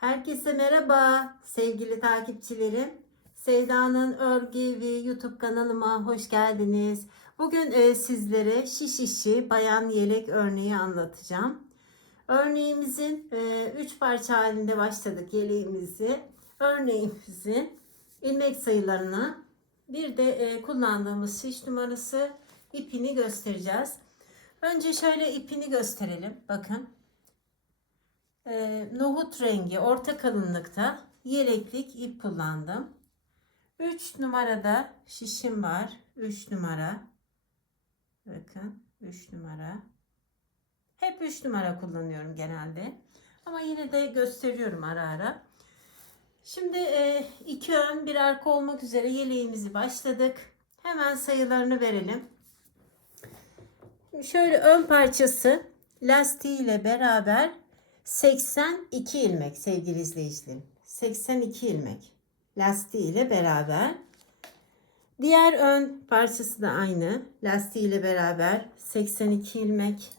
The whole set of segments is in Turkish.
Herkese merhaba sevgili takipçilerim. Sevda'nın Örgü Evi YouTube kanalıma hoş geldiniz. Bugün e, sizlere şiş işi bayan yelek örneği anlatacağım. Örneğimizin 3 parça halinde başladık yeleğimizi. Örneğimizin ilmek sayılarını bir de e, kullandığımız şiş numarası ipini göstereceğiz. Önce şöyle ipini gösterelim. Bakın. Ee, nohut rengi orta kalınlıkta yeleklik ip kullandım. 3 numarada şişim var. 3 numara. Bakın 3 numara. Hep 3 numara kullanıyorum genelde. Ama yine de gösteriyorum ara ara. Şimdi e, iki ön bir arka olmak üzere yeleğimizi başladık. Hemen sayılarını verelim. Şöyle ön parçası lastiği ile beraber 82 ilmek sevgili izleyicilerim. 82 ilmek lastiği ile beraber. Diğer ön parçası da aynı. Lastiği ile beraber 82 ilmek.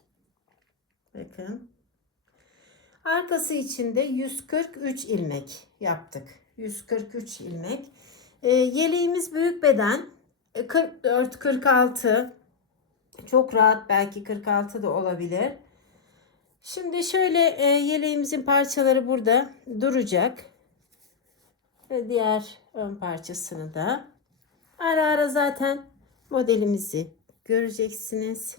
Bakın. Arkası için de 143 ilmek yaptık. 143 ilmek. E, yeleğimiz büyük beden. 44 46 çok rahat belki 46 da olabilir. Şimdi şöyle e, yeleğimizin parçaları burada duracak. Ve diğer ön parçasını da ara ara zaten modelimizi göreceksiniz.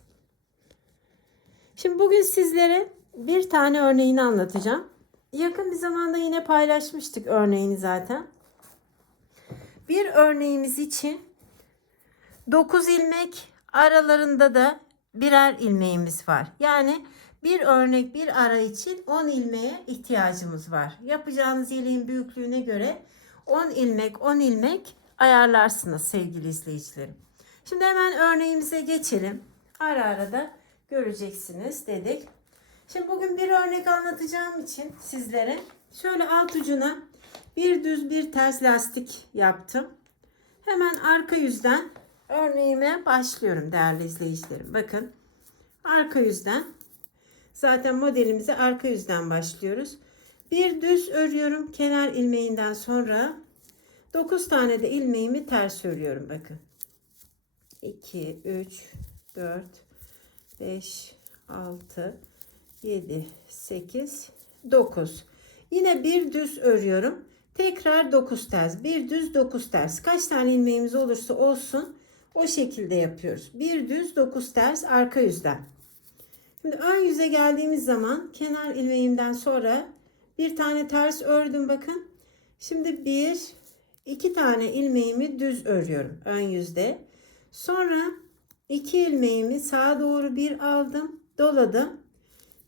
Şimdi bugün sizlere bir tane örneğini anlatacağım. Yakın bir zamanda yine paylaşmıştık örneğini zaten. Bir örneğimiz için 9 ilmek aralarında da birer ilmeğimiz var. Yani bir örnek bir ara için 10 ilmeğe ihtiyacımız var. Yapacağınız yeleğin büyüklüğüne göre 10 ilmek 10 ilmek ayarlarsınız sevgili izleyicilerim. Şimdi hemen örneğimize geçelim. Ara ara da göreceksiniz dedik. Şimdi bugün bir örnek anlatacağım için sizlere şöyle alt ucuna bir düz bir ters lastik yaptım. Hemen arka yüzden örneğime başlıyorum değerli izleyicilerim. Bakın arka yüzden zaten modelimize arka yüzden başlıyoruz. Bir düz örüyorum kenar ilmeğinden sonra 9 tane de ilmeğimi ters örüyorum bakın. 2 3 4 5 6 7 8 9 yine bir düz örüyorum. Tekrar 9 ters. Bir düz 9 ters. Kaç tane ilmeğimiz olursa olsun o şekilde yapıyoruz. Bir düz 9 ters arka yüzden şimdi ön yüze geldiğimiz zaman kenar ilmeğimden sonra bir tane ters ördüm bakın şimdi bir iki tane ilmeğimi düz örüyorum ön yüzde sonra iki ilmeğimi sağa doğru bir aldım doladım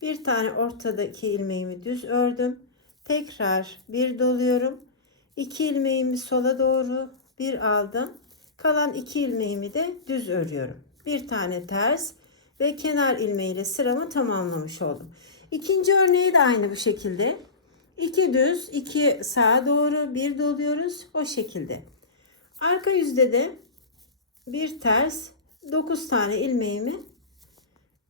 bir tane ortadaki ilmeğimi düz ördüm. Tekrar bir doluyorum. İki ilmeğimi sola doğru bir aldım. Kalan iki ilmeğimi de düz örüyorum. Bir tane ters ve kenar ilmeğiyle sıramı tamamlamış oldum. İkinci örneği de aynı bu şekilde. İki düz, iki sağa doğru bir doluyoruz. O şekilde. Arka yüzde de bir ters, 9 tane ilmeğimi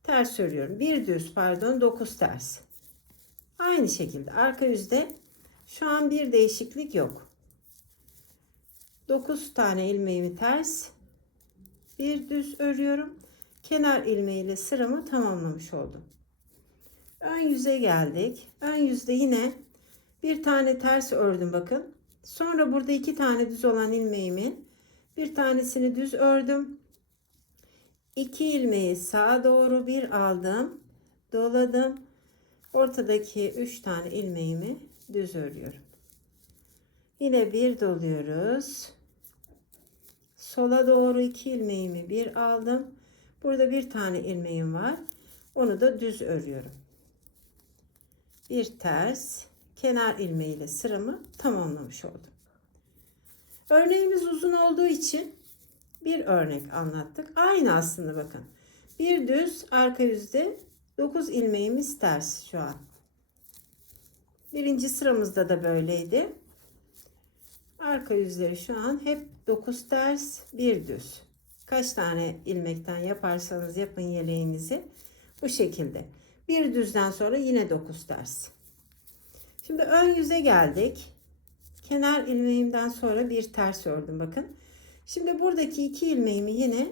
ters örüyorum. Bir düz pardon 9 ters. Aynı şekilde arka yüzde şu an bir değişiklik yok. 9 tane ilmeğimi ters bir düz örüyorum. Kenar ilmeğiyle sıramı tamamlamış oldum. Ön yüze geldik. Ön yüzde yine bir tane ters ördüm bakın. Sonra burada iki tane düz olan ilmeğimin bir tanesini düz ördüm. 2 ilmeği sağa doğru bir aldım. Doladım. Ortadaki 3 tane ilmeğimi düz örüyorum. Yine bir doluyoruz. Sola doğru 2 ilmeğimi bir aldım. Burada bir tane ilmeğim var. Onu da düz örüyorum. Bir ters kenar ilmeğiyle sıramı tamamlamış oldum. Örneğimiz uzun olduğu için bir örnek anlattık. Aynı aslında bakın. Bir düz arka yüzde 9 ilmeğimiz ters şu an. Birinci sıramızda da böyleydi. Arka yüzleri şu an hep 9 ters, bir düz. Kaç tane ilmekten yaparsanız yapın yeleğinizi bu şekilde. Bir düzden sonra yine 9 ters. Şimdi ön yüze geldik. Kenar ilmeğimden sonra bir ters ördüm bakın. Şimdi buradaki iki ilmeğimi yine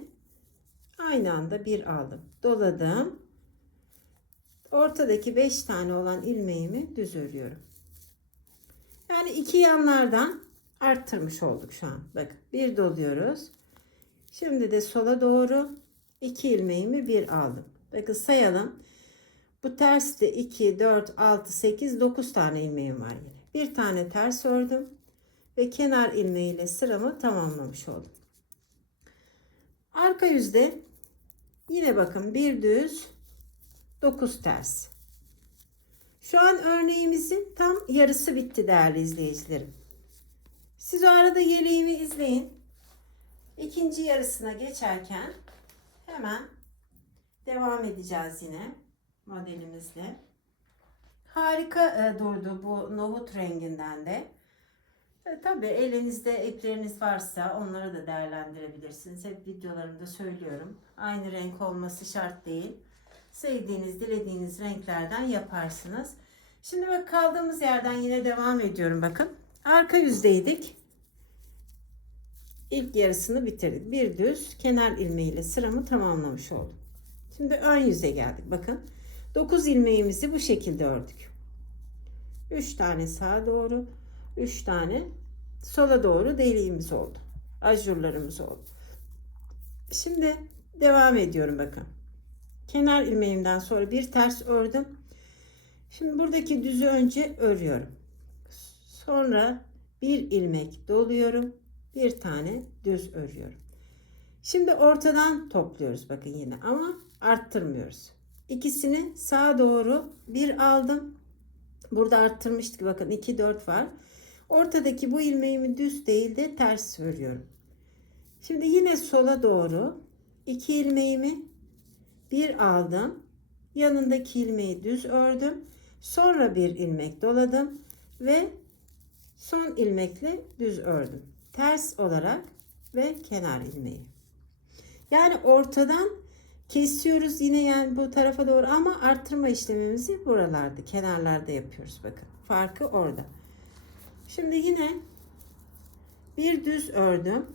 aynı anda bir aldım. Doladım. Ortadaki 5 tane olan ilmeğimi düz örüyorum. Yani iki yanlardan arttırmış olduk şu an. Bakın bir doluyoruz. Şimdi de sola doğru iki ilmeğimi bir aldım. Bakın sayalım. Bu terste 2, 4, 6, 8, 9 tane ilmeğim var yine. Bir tane ters ördüm ve kenar ilmeğiyle sıramı tamamlamış oldum. Arka yüzde yine bakın bir düz 9 ters. Şu an örneğimizin tam yarısı bitti değerli izleyicilerim. Siz o arada yeleğimi izleyin. İkinci yarısına geçerken hemen devam edeceğiz yine modelimizle. Harika e, durdu bu nohut renginden de. E, tabii elinizde ipleriniz varsa onları da değerlendirebilirsiniz. Hep videolarımda söylüyorum. Aynı renk olması şart değil. Sevdiğiniz, dilediğiniz renklerden yaparsınız. Şimdi bak kaldığımız yerden yine devam ediyorum bakın. Arka yüzdeydik. İlk yarısını bitirdik. Bir düz kenar ilmeğiyle sıramı tamamlamış oldum. Şimdi ön yüze geldik. Bakın 9 ilmeğimizi bu şekilde ördük. 3 tane sağa doğru, 3 tane sola doğru deliğimiz oldu. Ajurlarımız oldu. Şimdi devam ediyorum bakın. Kenar ilmeğimden sonra bir ters ördüm. Şimdi buradaki düzü önce örüyorum. Sonra bir ilmek doluyorum. Bir tane düz örüyorum. Şimdi ortadan topluyoruz bakın yine ama arttırmıyoruz. İkisini sağa doğru bir aldım. Burada arttırmıştık bakın 2 4 var. Ortadaki bu ilmeğimi düz değil de ters örüyorum. Şimdi yine sola doğru iki ilmeğimi bir aldım. Yanındaki ilmeği düz ördüm. Sonra bir ilmek doladım ve son ilmekle düz ördüm. Ters olarak ve kenar ilmeği. Yani ortadan kesiyoruz yine yani bu tarafa doğru ama arttırma işlemimizi buralarda kenarlarda yapıyoruz bakın. Farkı orada. Şimdi yine bir düz ördüm.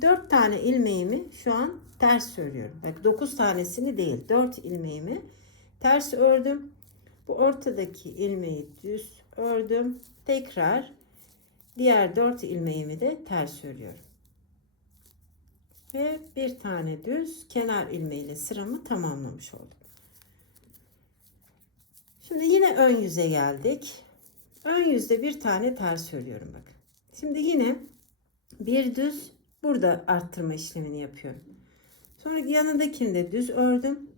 4 tane ilmeğimi şu an ters örüyorum. Bak 9 tanesini değil 4 ilmeğimi ters ördüm. Bu ortadaki ilmeği düz ördüm. Tekrar diğer 4 ilmeğimi de ters örüyorum. Ve bir tane düz kenar ilmeğiyle sıramı tamamlamış oldum. Şimdi yine ön yüze geldik. Ön yüzde bir tane ters örüyorum bakın. Şimdi yine bir düz burada arttırma işlemini yapıyorum. Sonra yanındakini de düz ördüm.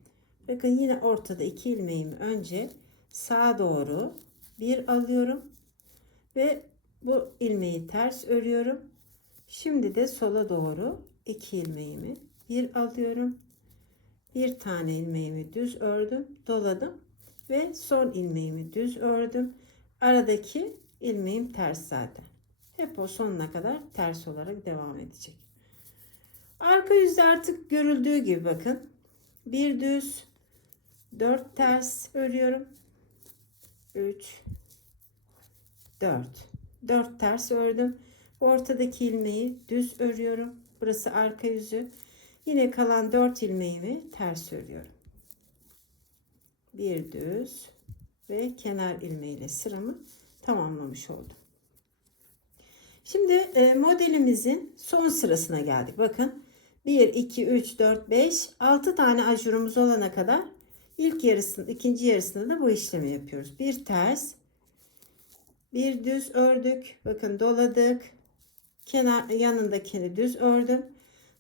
Bakın yine ortada iki ilmeğimi önce sağa doğru bir alıyorum ve bu ilmeği ters örüyorum. Şimdi de sola doğru iki ilmeğimi bir alıyorum. Bir tane ilmeğimi düz ördüm, doladım ve son ilmeğimi düz ördüm. Aradaki ilmeğim ters zaten. Hep o sonuna kadar ters olarak devam edecek. Arka yüzde artık görüldüğü gibi bakın. Bir düz, dört ters örüyorum. 3 4 4 ters ördüm. Ortadaki ilmeği düz örüyorum. Burası arka yüzü. Yine kalan 4 ilmeğimi ters örüyorum. Bir düz ve kenar ilmeğiyle sıramı tamamlamış oldum. Şimdi e, modelimizin son sırasına geldik. Bakın 1, 2, 3, 4, 5, 6 tane ajurumuz olana kadar ilk yarısını, ikinci yarısında da bu işlemi yapıyoruz. Bir ters, bir düz ördük. Bakın doladık. Kenar yanındakini düz ördüm.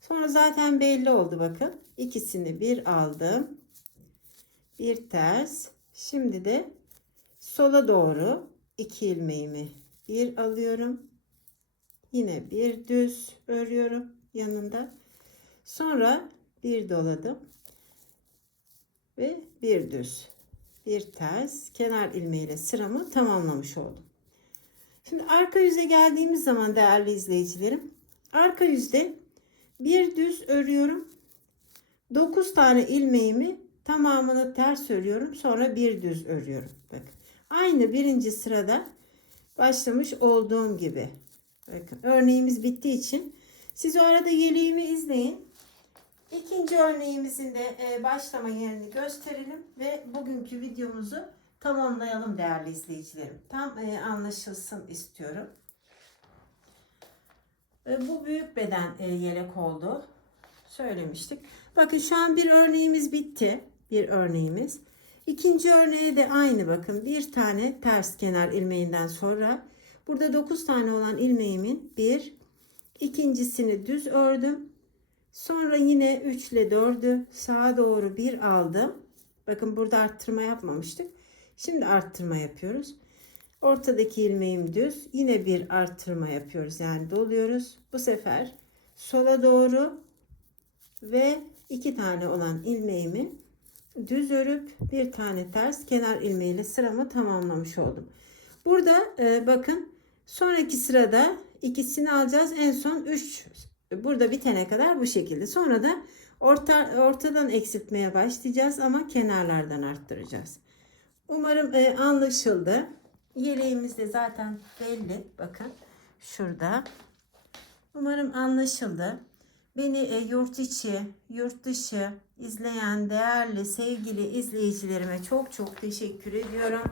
Sonra zaten belli oldu bakın. İkisini bir aldım. Bir ters. Şimdi de sola doğru iki ilmeğimi bir alıyorum. Yine bir düz örüyorum yanında. Sonra bir doladım. Ve bir düz. Bir ters. Kenar ilmeğiyle sıramı tamamlamış oldum. Şimdi arka yüze geldiğimiz zaman değerli izleyicilerim. Arka yüzde bir düz örüyorum. 9 tane ilmeğimi tamamını ters örüyorum. Sonra bir düz örüyorum. Bakın. Aynı birinci sırada başlamış olduğum gibi. Bakın örneğimiz bittiği için siz o arada yeleğimi izleyin. İkinci örneğimizin de e, başlama yerini gösterelim ve bugünkü videomuzu tamamlayalım değerli izleyicilerim. Tam e, anlaşılsın istiyorum. E, bu büyük beden e, yelek oldu. Söylemiştik. Bakın şu an bir örneğimiz bitti. Bir örneğimiz. İkinci örneğe de aynı bakın. Bir tane ters kenar ilmeğinden sonra burada 9 tane olan ilmeğimin bir ikincisini düz ördüm. Sonra yine 3 ile 4'ü sağa doğru bir aldım. Bakın burada arttırma yapmamıştık. Şimdi arttırma yapıyoruz. Ortadaki ilmeğim düz. Yine bir arttırma yapıyoruz. Yani doluyoruz. Bu sefer sola doğru ve iki tane olan ilmeğimi düz örüp bir tane ters kenar ilmeğiyle sıramı tamamlamış oldum. Burada e, bakın sonraki sırada ikisini alacağız. En son 3 burada bitene kadar bu şekilde. Sonra da orta, ortadan eksiltmeye başlayacağız ama kenarlardan arttıracağız. Umarım e, anlaşıldı. Yeleğimiz de zaten belli. Bakın şurada. Umarım anlaşıldı. Beni e, yurt içi, yurt dışı izleyen değerli sevgili izleyicilerime çok çok teşekkür ediyorum.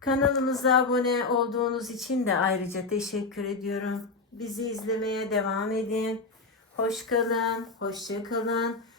Kanalımıza abone olduğunuz için de ayrıca teşekkür ediyorum. Bizi izlemeye devam edin. Hoş kalın, hoşça kalın.